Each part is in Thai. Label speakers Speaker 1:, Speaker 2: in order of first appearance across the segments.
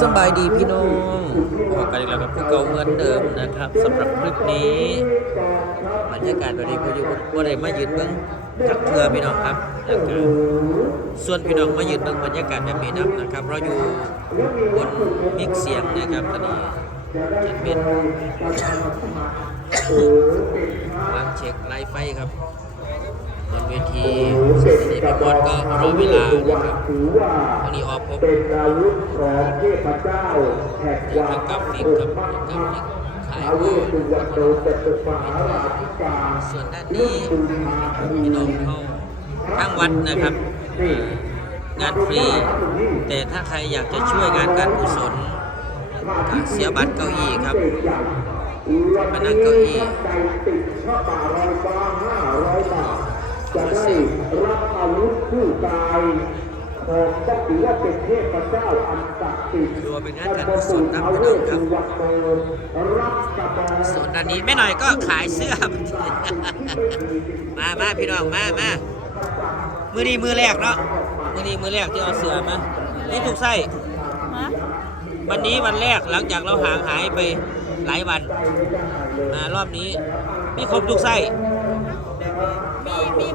Speaker 1: สบายดีพี่น้องพบกันอีกแล้วกับคือเก่าเหมือนเดิมนะครับสำหรับคลิปนี้บรรยากาศวันนี้พออยู่ว่าได้มายืนเบื้องทักเทือพี่น้องครับแล้วก็ส่วนพี่น้องมายืนเบื้องบรรยากาศแบบนี้นะครับ เราอยู่บนมิกเสียงนะครับตอนนี้จะเป็นวางเช็คไลไฟครับ บนเวทีสถานีพี่บอสก็รอเวลานะครับ
Speaker 2: ถือว่า
Speaker 1: วันนี้ออฟพบ
Speaker 2: เป็นอาวุธของเทพเจ้าแห่ง
Speaker 1: นี่
Speaker 2: ควา
Speaker 1: ทามงกราฟิกครับกราฟิกขาย
Speaker 2: อาวุ
Speaker 1: ว่า
Speaker 2: ธสุวรรณโดจตุมหาราชิกา
Speaker 1: ส่วนด้านนี้พี่น้องเข้าทางวัดนะครับเอ่องานฟรี แต่ถ้าใครอยากจะช่วยงานการกุศลก็เสียบัตรเก้าอี้ครับมานั่งเก้าอี้
Speaker 2: ใจติดพระป่าลอาห้าร้อยบาทจะได้รับอาวุธคู่กายของก็ถือว่าเป็นเทพเจ้าอันศักดิ์สิทธิ์
Speaker 1: ดูว่าเป็นงานการกุศลนะพี่น้องครับ
Speaker 2: รับกระบอก
Speaker 1: ส่วนด้านนี้ไม่หน่อยก็ขายเสื้อ มามาพี่น้องมามามือนี้มือแรกเนาะมือนี้มือแรกที่เอาเสื้อมานี่ถูกไส้วันนี้วันแรกหลังจากเราห่างหายไปหลายวันมารอบนี้มีครบทุกไส้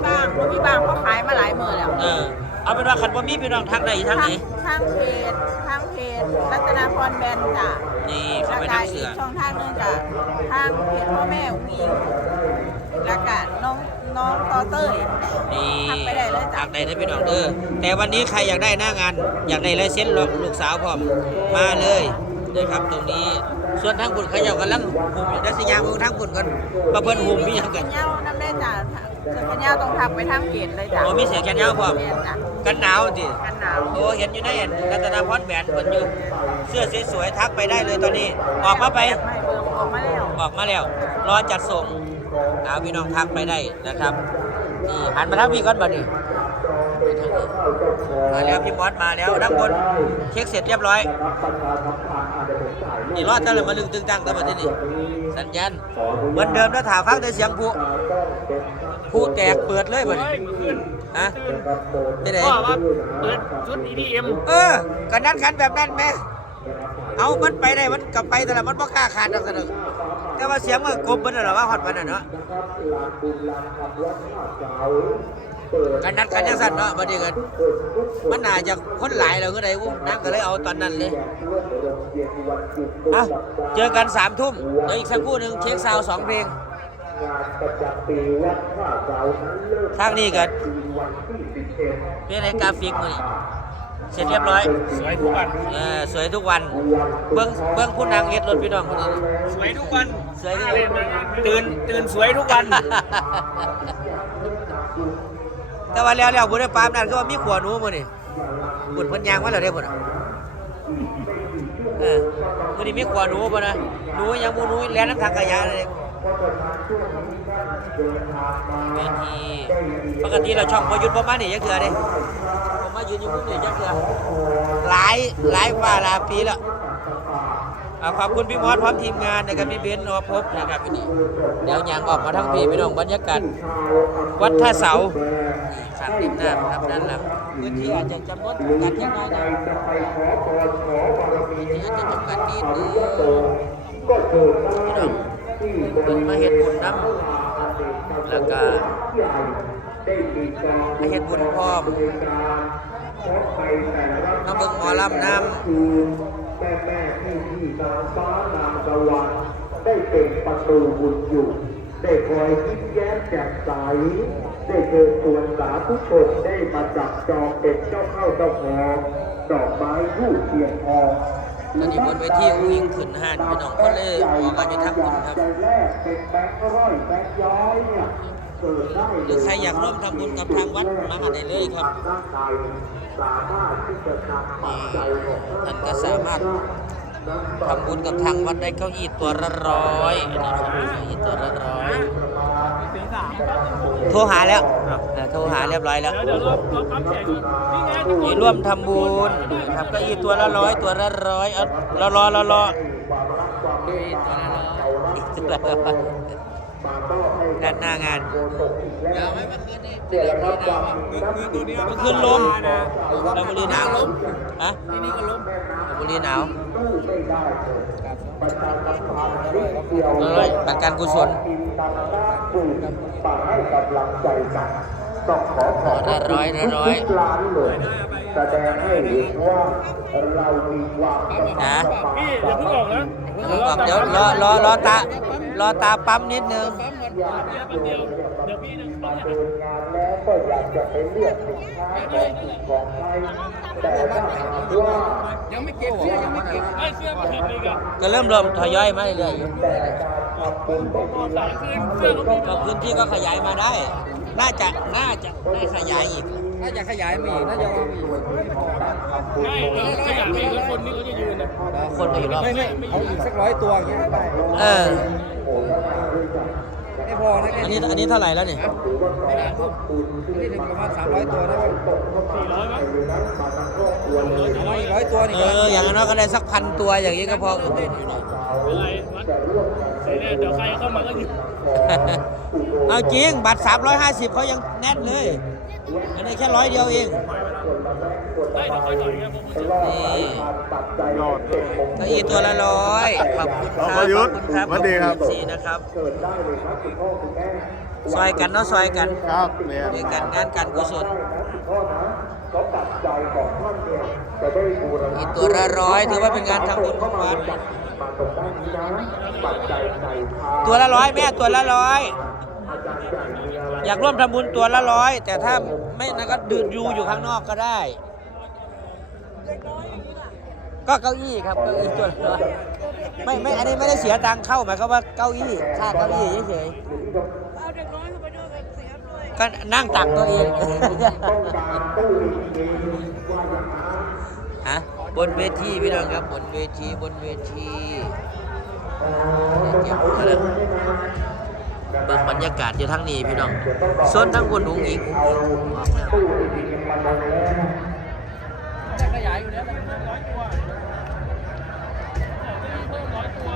Speaker 3: บ้างมีบ้างเขาขายมาหลายมือแล้ว
Speaker 1: เออเอาเป็นว่าคันว่ามีพี่น้องทางใดทางไหน
Speaker 3: ทางเพจทางเพจรัตนาพรแบนด์จ้ะ
Speaker 1: นี่เข้าไป
Speaker 3: แล้วก็
Speaker 1: ทาง
Speaker 3: อี
Speaker 1: เสื
Speaker 3: ก
Speaker 1: อ
Speaker 3: ช่องทางหนึงจ้ะทางเพจพ่อแม่อุ้งอิงแล้วก็น้องน้องต่อเต้ย
Speaker 1: นี่
Speaker 3: ทักไปได้เลยจ้ะ
Speaker 1: ทางใดได้พี่น้องเด้อแต่วันนี้ใครอยากได้หน้างาน อยากได้ลายเซ็นลูกสาวพร้อมมาเลยนะครับตรงนี้ ส่วนทางบุญเขาเจ้ากำลังหุ่มอยู่ได้สิยางของทางบุญกันประเพิ่นหุ่มมีหยังกัน
Speaker 3: เงาน้ำแม่จ้ะ เสื้อกันเงาต้องทักไปทางเพจเลยจ้ะ
Speaker 1: โอ้มีเสียงแขนยาวพร้อม
Speaker 3: แม่นจ้ะ
Speaker 1: กันหนาวดิ
Speaker 3: กันหนาว
Speaker 1: โอ้เห็นอยู่ในรัตนาพรแบนเพิ่นอยู่เสื้อสวยๆทักไปได้เลยตอนนี้ ออกมาไป
Speaker 3: ไม่เบิ่งออกมาแล้ว
Speaker 1: ออกมาแล้ว รอจัดส่งเอาพี่น้องทักไปได้นะครับนี่หันมาทางพี่ก่อนบัดนี้มาแล้วพี่มอสมาแล้วด้านบนเช็คเสร็จเรียบร้อยนี่รอดแต่ละมาลึงตึงตังแต่บัดนี้นี่สัญญาณเหมือนเดิมนะถ่าฟังแต่เสียงผู้ ผู้แตกเปิดเลยบัดนี้ฮะไม่ได้
Speaker 4: พ่อว่าเปิดชุด EDM
Speaker 1: เออกันนั้นขันแบบนั้นแม่เอามันไปได้มันกลับไปแต่ละมันบ่กล้าขาดดอกสนึกแต่ว่าเสียงมันกบมันน่ะเหรอว่าฮอดมันน่ะเนาะกันนัดกันจังซั่นเนาะบ่ดีกันมันน่าจะคนหลายแล้วคือใดวุนางก็เลยเอาตอนนั้นเลยเอ้าเจอกัน3ทุ่มเดี๋ยวอีกสักครู่หนึงเช็คซาวด์สองเพลง ทางนี้ก็เป็นไอ้กราฟิกมื้อนี้เสร็จเรียบร้อย
Speaker 4: สวยทุกวัน
Speaker 1: เออสวยทุกวัน เบิ้งเบิ้งผู้นางเฮ็ดรถพี่น้องคนนี้
Speaker 4: สวยทุกวัน
Speaker 1: สวยทุกวัน
Speaker 4: ตื่นตื่นสวยทุกวัน
Speaker 1: แต่ว่าแล้วแล้วบ่ได้ปามนั่นคือว่ามีขวหนูมื้อนี้บุญเพิ่นยางมาแล้วเด้พุ่นน่ะเออมื้อนี้มีขวหนูบ่นะหนูยังบ่หนูแล่นน้ำทางขยะเลย เวทีปกติเราช่องบ่หยุดบ่อมานี่จักเทื่อเด้ผมมายืนอยู่มุมนี้จักเทื่อหลายหลายว่าหลายปีแล้วขอบคุณพี่มอสพร้อมทีมงานนะครับพี่เบนซ์นวพบนะครับพี่นี่เดี๋ยวยางออกมาทั้งปีพี่น้องบรรยากาศวัดท่าเสานี่ข้างริมน้ำครับด้านหลังพื้นที่อาจจะจำนวนจำกัดยังไงนะพื้นที่อาจจะจำกัดนิดนึงพี่น้อง เป็นมาเฮ็ดบุญน้ำแล้วก็มาเฮ็ดบุญพร้อมมาเบิ่งหมอลำน้ำ
Speaker 2: แม่แม่พี่พี่นางฟ้านางตะวันได้เป็นประตูบุญอยู่ ได้คอยยิ้มแย้มแจ่มใสได้เชิญชวนสาธุชนได้มาจับจองเป็นเจ้าเข้าเจ้าของดอกไม้ทูบเทียนทอง
Speaker 1: ตอนนี้บนเวทีอุ้งอิงขึ้นห้านพี่น้องคนเลยออกกันอยู่ทั้งคุณครับ
Speaker 2: ใจแรกเป็นแบงค์ร้อยแบงค์ย้อยเนี่ยเกิดได้
Speaker 1: หรือใครอยากร่วมทำบุญกับทางวัดมาหาได้เลยครับ
Speaker 2: ด้านในสามารถที่จะนำปัจจัยของ
Speaker 1: ท่านก็สามารถทำบุญกับทางวัดได้เก้าอี้ตัวละร้อยนะครับเก้าอี้ตัวละร้อย โทรหาแล้วเออโทรหาเรียบร้อยแล้ว
Speaker 4: เดี๋ยวเดี๋ยวรอบรอบรับแขกก่อนนี่ไงทุกค
Speaker 1: นี่
Speaker 4: น
Speaker 1: ร่วมทำบุญนะครับเก้าอี้ตัวละร้อยตัวละร้อยเอารอรอรอรอเก้าอี้ตัวละร้อยอีกตัวละร้อยด้านหน้างานเดี๋ยวไม่มาคืนนี้
Speaker 2: เนี่ยแหละครับความนับถือ
Speaker 1: มันขึ้นลมลาบุรีหนาวฮะ
Speaker 4: ที่นี่ก็ล้ม
Speaker 1: ลาบุรีหนาว
Speaker 2: ตู้ไม่ได้ เลยประชาสัมพันธ์นิดเดียว
Speaker 1: เอ้ยปรกันกุศล
Speaker 2: กินตามหน้าสู่าให้กำลังใจกันต้องขอขอบพระ
Speaker 1: ร้อยร้อย
Speaker 2: ทุกๆร้านเลยแสดงให้เห็นว่าเรามีความ
Speaker 1: นะ
Speaker 4: พี่อย่าเพิ่งออกนะ
Speaker 1: เดี๋ยวก่อนเดี๋ยวรอรอรอตา รอตาปั๊มนิดนึง
Speaker 4: เดี๋ยวเดี๋ยวพี่นะ
Speaker 2: มาเดินงานแล้วก็อยากจะไปเลือกสินค้าของถูกของไทยแต่ถ้าหากว่า
Speaker 4: ยังไม่เก็บเสื้อยังไม่เก็บไอ้เสื้อมาเก็บเลยกัน
Speaker 1: ก็เริ่มเริ่มทยอยมาเรื่อย
Speaker 2: แต่การทำบุญก็มีหลัก
Speaker 4: คืนเสื้อเขามี
Speaker 1: ๆก็พื้นที่ก็ขยายมาได้ น่าจะน่าจะได้ขยายอีก
Speaker 5: น่าจะขยายมาอีกน่าจะเอามาอีก
Speaker 4: ใช่เออขยะพี่แล้วคนนี้เขาจะยืนนะ
Speaker 1: คนไปอยู่รอบ
Speaker 5: ไม่ไม่เอาอีกสักร้อยตัวอย่างเงี้ยได้
Speaker 1: เออ
Speaker 5: ไม่พอนะแค่
Speaker 1: อันนี้อันนี้เท่าไหร่แล้วนี่
Speaker 5: นี่ถึงประมาณสามร้อยตัวนะ
Speaker 4: สี่ร้อยมั้ง
Speaker 5: เอาอีกร้อยตัวนี่
Speaker 1: เอ
Speaker 5: ก็
Speaker 1: ออย่างน้อยก็ได้สักพันตัวอย่างนี้ก็พอ
Speaker 4: เป็นไรวัดเนี่ยเดี๋ยวใครเข้ามาก็ยืน
Speaker 1: เอาจริง บัตร 350เขายังแน่นเลย อันนี้แค่ร้อยเดียวเอง
Speaker 4: ได้เดี๋ยวค่อยต่อยกันผมจะ
Speaker 1: นี่เก้าอี้ตัวละร้อยขอบคุณครับ
Speaker 6: ขอบคุณ
Speaker 1: ครับ
Speaker 6: สวัสดีครับ
Speaker 1: สีนะครับซอยกันเนาะซอยกัน
Speaker 6: ครับเนี่ย
Speaker 1: ด้วยกันงานการกุศล
Speaker 2: อีก
Speaker 1: ตัวละร้อยถือว่าเป็นงานทำบุญของวัด
Speaker 2: มางด้านนี้นะปัจจัยใส่ทาน
Speaker 1: ตัวละร้อยแม่ตัวละร้อย
Speaker 2: อยา
Speaker 1: กร่วมทำบุญตัวละร้อย แต่ถ้าไม่นั่นก็ดื่มยูอยู่ข้างนอกก็ได้ ก็เก้าอี้ครับเก้าอี้ตัวละร้อยไม่ไม่อันนี้ไม่ได้เสียตังค์เข้าหมายความว่าเก้าอี้ค่าเก้าอี้เฉยๆก็นั่งตักตัวเองฮะบนเวทีพี่น้องครับบนเวทีบนเวทีเก็บเงินแล้ว เบิ่งบรรยากาศอยู่ทั้งนี้พี่น้องส่วนทั้งบนหุงอีก
Speaker 5: ขยายอยู่แล้ว
Speaker 4: เพิ่มร้อยตัวเพิ่มร้อยตัว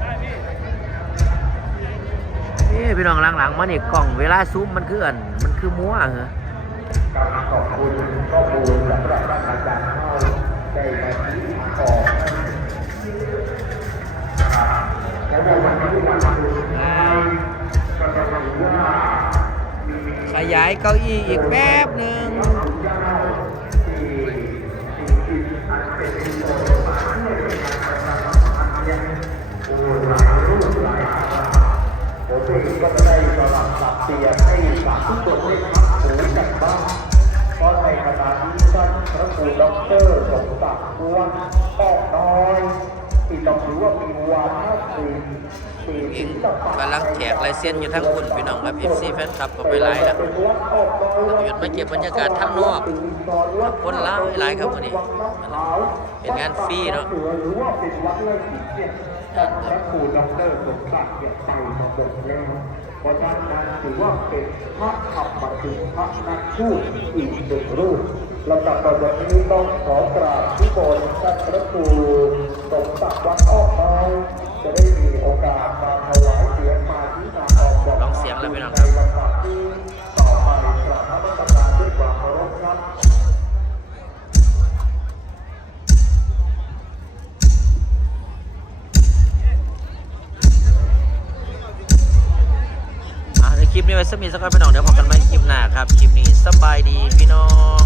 Speaker 4: ได้พี่
Speaker 1: นี่พี่น้องหลังๆมานี่กล่องเวลาซูมมันคืออันมันคือมั่วเหรอ
Speaker 2: ขอบคุณข้อมูลสำหรับอาจารย์เข้าได้มาชี้ขอแล้วในวันนี้
Speaker 1: ขยายเก้าอี้อีกแป๊บหนึ่ง
Speaker 2: โอ้ กำ
Speaker 1: ลังแจกลายเส้นอยู่ทั้งคุณพี่น้องครับ FC แฟนคลับก็ไปไล่แล้วหยุดมาเก็บบรรยากาศข้งนอกคนหลายหลายครับวันนี้ เป็นงานฟรีเนาะ
Speaker 2: หรือว่าเป็นวัดไร่ขิงเนี่ยท่านพระครูด็อกเตอร์สมศักดิ์เนี่ยไปมาหมดแล้วเพราะฉะนั้นถือว่าเป็นพระธรรมถึงพระนักพูดอีกหนึ่งรูปลำดับต่อจากนี้ต้องขอกราบที่บนท่านพระครูสมศักดิ์วัดอ้อมน้อย จะได้มีโอกาสมาถวายเสียงมาที่นาออกบอก
Speaker 1: ลองเสียงแล้วพี่น้องครับ
Speaker 2: ที่ต่อไปกราบพระสัมมาด้วยความเคารพครับ
Speaker 1: คลิปนี้ไว้สมีสักก่อนพี่น้องเดี๋ยวพบกันใหม่คลิปหน้าครับ คลิปนี้สบายดีพี่น้อง